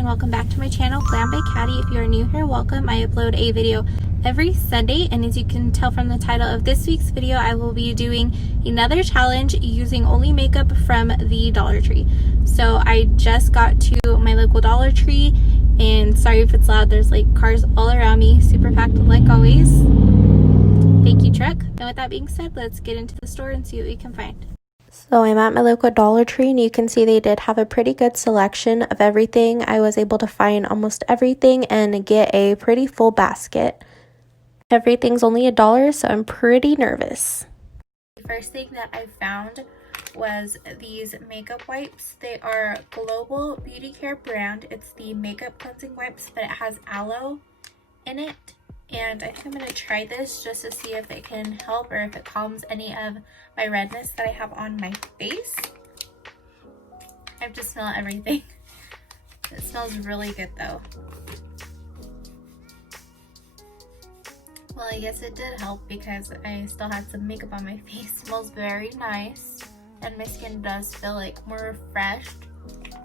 and welcome back to my channel, Glam by Catty. If you are new here, welcome. I upload a video every Sunday, and as you can tell from the title of this week's video, I will be doing another challenge using only makeup from the Dollar Tree. So I just got to my local Dollar Tree, and sorry if it's loud, there's like cars all around me, super packed like always. Thank you, truck. And with that being said, let's get into the store and see what we can find. So I'm at my local Dollar Tree, and you can see they did have a pretty good selection of everything. I was able to find almost everything and get a pretty full basket. Everything's only $1, so I'm pretty nervous. The first thing that I found was these makeup wipes. They are Global Beauty Care brand. It's the makeup cleansing wipes, but it has aloe in it. And I think I'm going to try this just to see if it can help or if it calms any of my redness that I have on my face. I have to smell everything. It smells really good though. Well, I guess it did help because I still had some makeup on my face. It smells very nice and my skin does feel like more refreshed.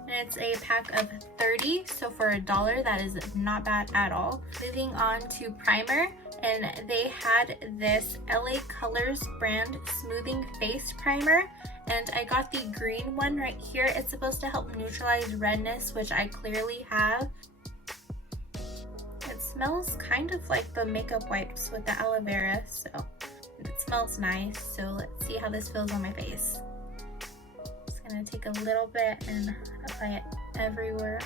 And it's a pack of 30, so for $1 that is not bad at all. Moving on to primer, and they had this LA Colors brand smoothing face primer, and I got the green one right here. It's supposed to help neutralize redness, which I clearly have. It smells kind of like the makeup wipes with the aloe vera, so it smells nice. So let's see how this feels on my face. Gonna take a little bit and apply it everywhere.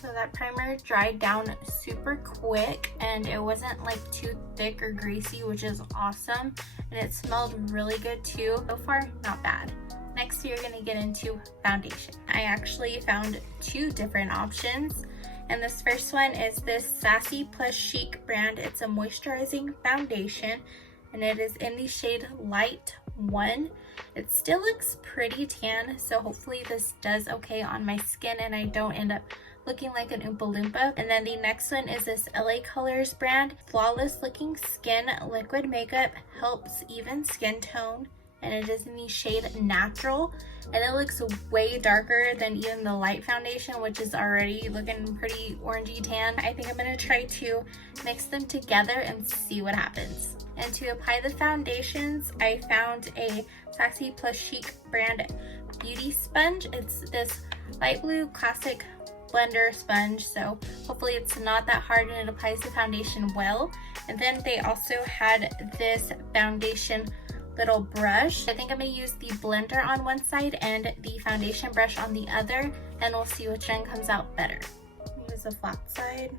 So that primer dried down super quick and it wasn't like too thick or greasy, which is awesome, and it smelled really good too. So far, not bad. Next, you're gonna get into foundation. I actually found two different options, and this first one is this Sassy Plus Chic brand. It's a moisturizing foundation, and it is in the shade Light 1. It still looks pretty tan, so hopefully this does okay on my skin and I don't end up looking like an Oompa Loompa. And then the next one is this LA Colors brand. Flawless Looking Skin Liquid Makeup, helps even skin tone, and it is in the shade Natural, and it looks way darker than even the light foundation, which is already looking pretty orangey tan. I think I'm going to try to mix them together and see what happens. And to apply the foundations, I found a Sassy Plus Chic brand beauty sponge. It's this light blue classic blender sponge, so hopefully it's not that hard and it applies the foundation well. And then they also had this foundation little brush. I think I'm going to use the blender on one side and the foundation brush on the other, and we'll see which one comes out better. Use the flat side.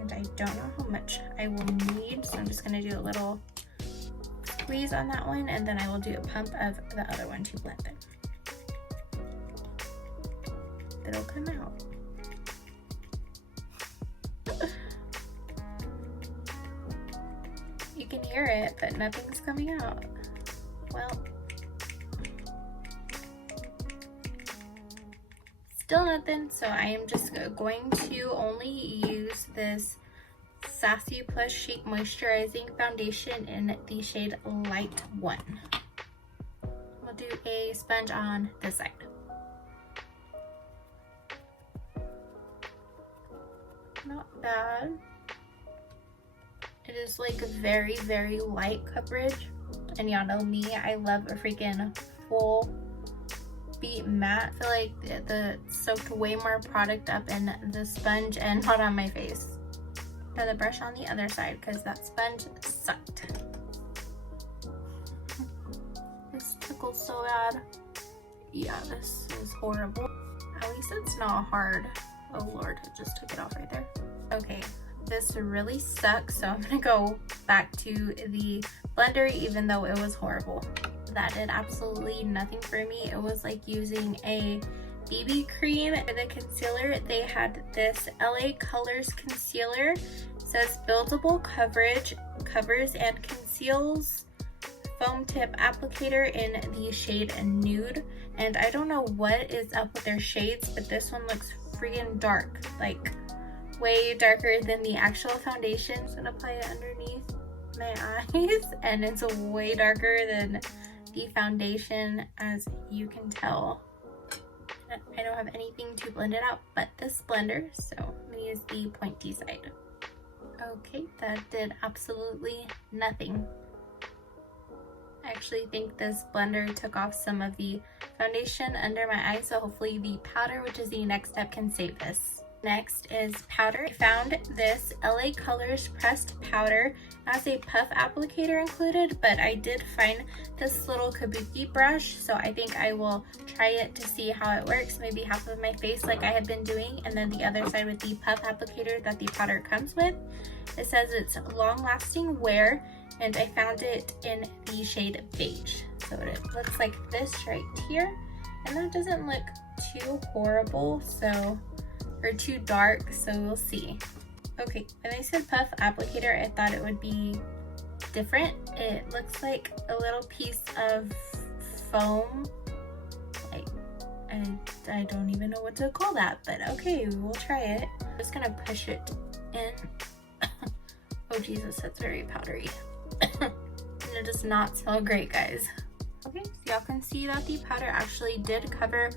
And I don't know how much I will need, so I'm just going to do a little squeeze on that one, and then I will do a pump of the other one to blend it. It'll come out. You can hear it, but nothing's coming out. Well, still nothing, so I am just going to only use this Sassy Plus Chic Moisturizing Foundation in the shade Light 1. We'll do a sponge on this side. Not bad. It is like a very, very light coverage, and y'all know me, I love a freaking full beat matte. I feel like the soaked way more product up in the sponge and not on my face. Try the brush on the other side because that sponge sucked. This tickles so bad. Yeah, this is horrible. At least it's not hard. Oh Lord, I just took it off right there. Okay, this really sucks, so I'm gonna go back to the blender even though it was horrible. That did absolutely nothing for me. It was like using a BB cream. For the concealer, they had this LA Colors concealer. It says buildable coverage, covers and conceals, foam tip applicator in the shade Nude. And I don't know what is up with their shades, but this one looks freaking dark, like way darker than the actual foundation. I'm gonna apply it underneath my eyes, and it's way darker than the foundation, as you can tell. I don't have anything to blend it out but this blender, so I'm gonna use the pointy side. Okay, that did absolutely nothing. I actually think this blender took off some of the foundation under my eyes, so hopefully the powder, which is the next step, can save this. Next is powder. I found this LA Colors pressed powder. It has a puff applicator included, but I did find this little kabuki brush, so I think I will try it to see how it works. Maybe half of my face like I have been doing, and then the other side with the puff applicator that the powder comes with. It says it's long-lasting wear, and I found it in the shade beige. So it looks like this right here, and that doesn't look too horrible, so, or too dark, so we'll see. Okay, when they said puff applicator, I thought it would be different. It looks like a little piece of foam. Like, I don't even know what to call that, but okay, we'll try it. I'm just gonna push it in. Oh Jesus, that's very powdery. And it does not smell great, guys. Okay, so y'all can see that the powder actually did cover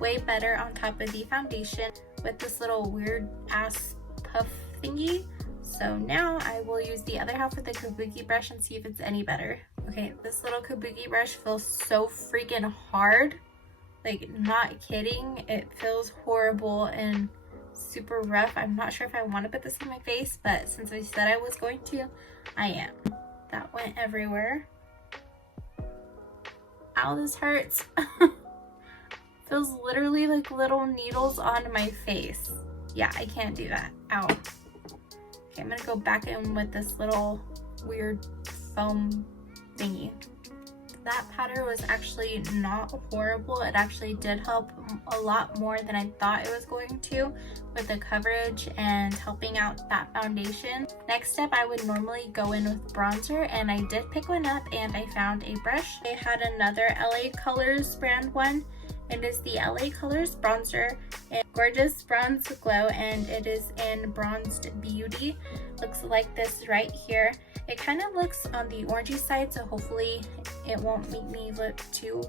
way better on top of the foundation with this little weird ass puff thingy. So now I will use the other half with the kabuki brush and see if it's any better. Okay, this little kabuki brush feels so freaking hard. Like, not kidding, it feels horrible and super rough. I'm not sure if I want to put this on my face, but since I said I was going to, I am. That went everywhere. Ow, this hurts. Feels literally like little needles on my face. Yeah, I can't do that. Ow. Okay, I'm gonna go back in with this little weird foam thingy. That powder was actually not horrible. It actually did help a lot more than I thought it was going to with the coverage and helping out that foundation. Next step, I would normally go in with bronzer, and I did pick one up and I found a brush. I had another LA Colors brand one. It is the LA Colors bronzer in Gorgeous Bronze Glow, and it is in Bronzed Beauty. Looks like this right here. It kind of looks on the orangey side, so hopefully it won't make me look too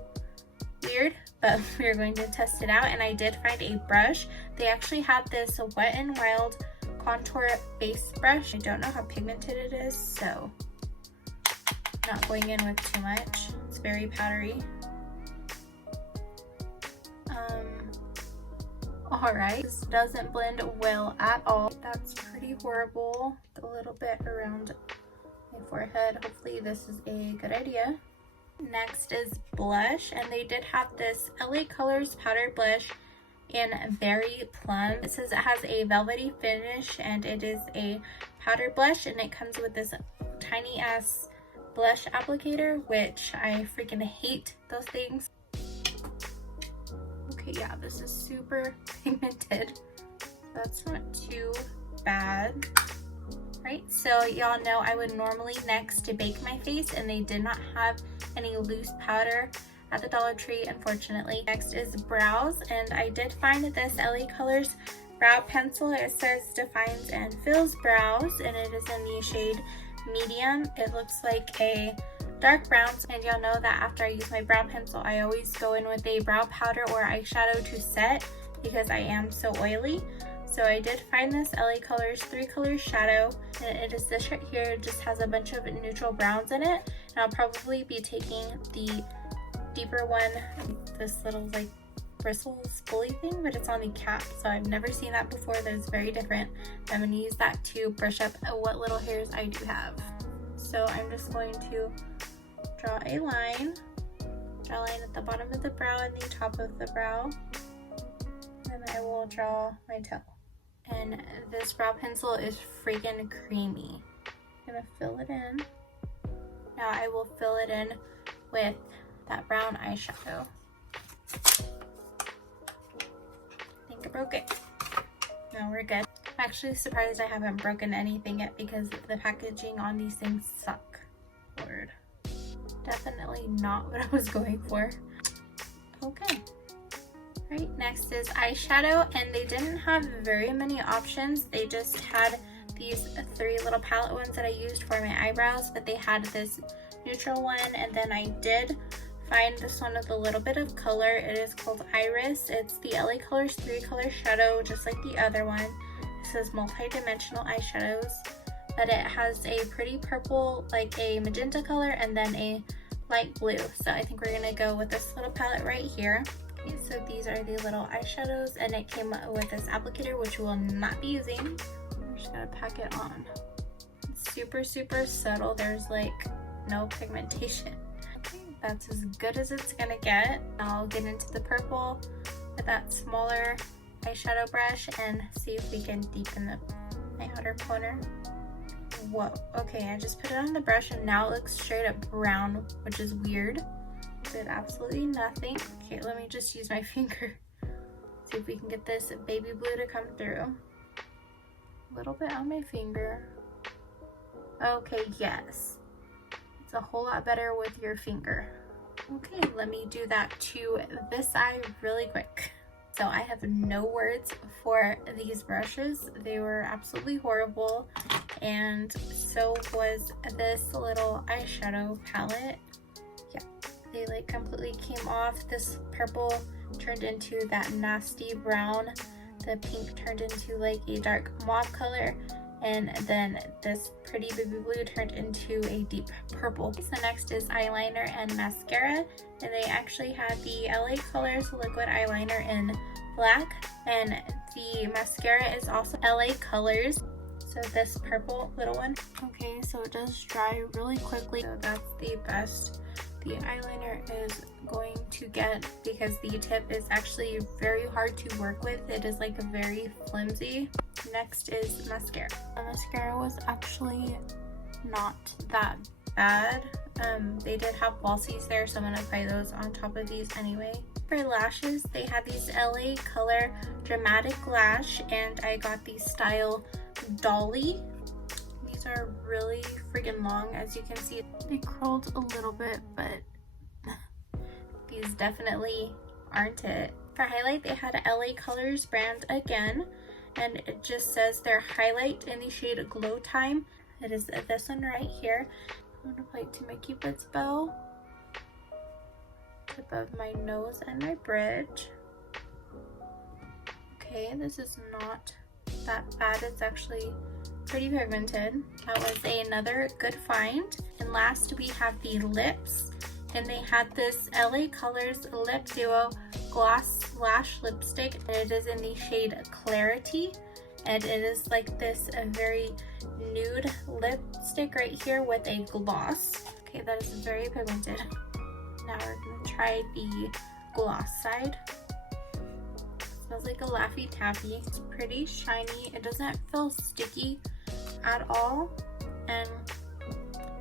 weird, but we're going to test it out. And I did find a brush. They actually have this Wet n Wild contour base brush. I don't know how pigmented it is, so not going in with too much. It's very powdery. Alright, this doesn't blend well at all. That's pretty horrible. A little bit around my forehead. Hopefully this is a good idea. Next is blush, and they did have this LA Colors powder blush in Berry Plum. It says it has a velvety finish, and it is a powder blush, and it comes with this tiny ass blush applicator, which I freaking hate those things. Okay, yeah, this is super pigmented. That's not too bad. Right, so y'all know I would normally next to bake my face, and they did not have any loose powder at the Dollar Tree, unfortunately. Next is brows, and I did find this LA Colors brow pencil. It says defines and fills brows, and it is in the shade medium. It looks like a dark brown, and y'all know that after I use my brow pencil, I always go in with a brow powder or eyeshadow to set because I am so oily. So I did find this LA Colors 3-color shadow, and it is this right here. It just has a bunch of neutral browns in it, and I'll probably be taking the deeper one, this little like bristle spoolie thing, but it's on the cap, so I've never seen that before. That's very different. I'm going to use that to brush up what little hairs I do have. So I'm just going to draw a line at the bottom of the brow and the top of the brow, and I will draw my toe. And this brow pencil is freaking creamy. I'm gonna fill it in. Now I will fill it in with that brown eyeshadow. I think I broke it. No, we're good. I'm actually surprised I haven't broken anything yet because the packaging on these things suck. Lord. Definitely not what I was going for. Okay. Right, next is eyeshadow, and they didn't have very many options. They just had these 3 little palette ones that I used for my eyebrows, but they had this neutral one, and then I did find this one with a little bit of color. It is called Iris. It's the LA Colors 3-color shadow, just like the other one. This is multi-dimensional eyeshadows, but it has a pretty purple, like a magenta color, and then a light blue. So I think we're gonna go with this little palette right here. Okay, so these are the little eyeshadows, and it came with this applicator, which we will not be using. We're just gonna pack it on. It's super, super subtle. There's like no pigmentation. Okay, that's as good as it's gonna get. I'll get into the purple with that smaller eyeshadow brush and see if we can deepen my outer corner. Whoa, okay, I just put it on the brush and now it looks straight up brown, which is weird. Did absolutely nothing. Okay, let me just use my finger. See if we can get this baby blue to come through. A little bit on my finger. Okay, yes. It's a whole lot better with your finger. Okay, let me do that to this eye really quick. So I have no words for these brushes. They were absolutely horrible. And so was this little eyeshadow palette. Yeah, they like completely came off. This purple turned into that nasty brown. The pink turned into like a dark mauve color. And then this pretty baby blue turned into a deep purple. So next is eyeliner and mascara, and they actually had the LA Colors liquid eyeliner in black, and the mascara is also LA Colors, so this purple little one. Okay, so it does dry really quickly, so that's the best the eyeliner is going to get, because the tip is actually very hard to work with. It is like very flimsy. Next is mascara. The mascara was actually not that bad. They did have falsies there, so I'm gonna apply those on top of these anyway. For lashes, they had these LA Color Dramatic Lash, and I got the style Dolly. These are really freaking long, as you can see. They curled a little bit, but these definitely aren't it. For highlight, they had a LA Colors brand again, and it just says their highlight in the shade Glow Time. It is this one right here. I'm gonna apply it to my Cupid's bow, tip of my nose and my bridge. Okay, this is not that bad. It's actually pretty pigmented. That was another good find. And last we have the lips, and they had this LA Colors Lip Duo Gloss Lash Lipstick. It is in the shade Clarity, and it is like this very nude lipstick right here with a gloss. Okay, that is very pigmented. Now we're gonna try the gloss side. It smells like a Laffy Taffy. It's pretty shiny. It doesn't feel sticky at all, and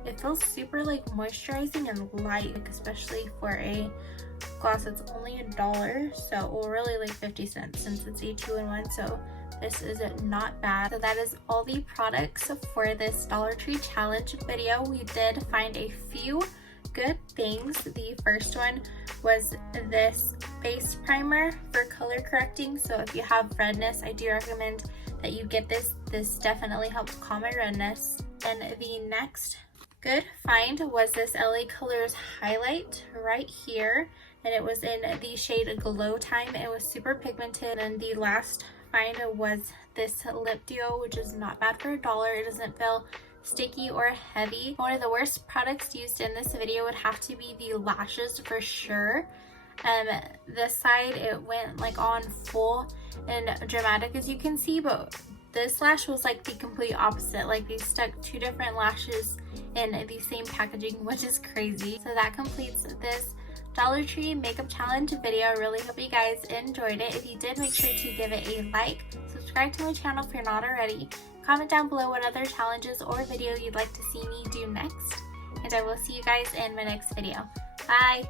it feels super like moisturizing and light, especially for a gloss that's only $1. So, well, really like 50 cents since it's a 2-in-1. So this is not bad. So that is all the products for this Dollar Tree challenge video. We did find a few good things. The first one was this face primer for color correcting. So if you have redness, I do recommend that you get this. This definitely helps calm my redness. And the next good find was this LA Colors highlight right here, and it was in the shade Glow Time. It was super pigmented. And the last find was this lip duo, which is not bad for $1. It doesn't feel sticky or heavy. One of the worst products used in this video would have to be the lashes for sure. This side, it went like on full and dramatic, as you can see, but this lash was like the complete opposite. Like they stuck 2 different lashes in the same packaging, which is crazy. So that completes this Dollar Tree makeup challenge video. I really hope you guys enjoyed it. If you did, make sure to give it a like, subscribe to my channel if you're not already, comment down below what other challenges or video you'd like to see me do next, and I will see you guys in my next video. Bye!